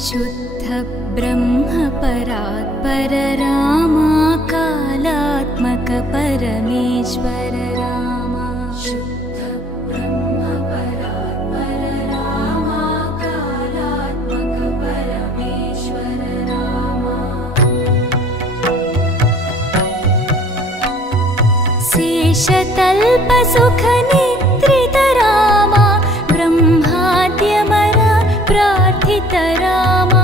शुद्ध ब्रह्म परात्पर रामा कालात्मक परमेश्वर रामा शुद्ध ब्रह्म परात्पर रामा कालात्मक परमेश्वर रामा शेषतल्प सुख निद्रित रामा ब्रह्माद्यमर प्रार्थित रामा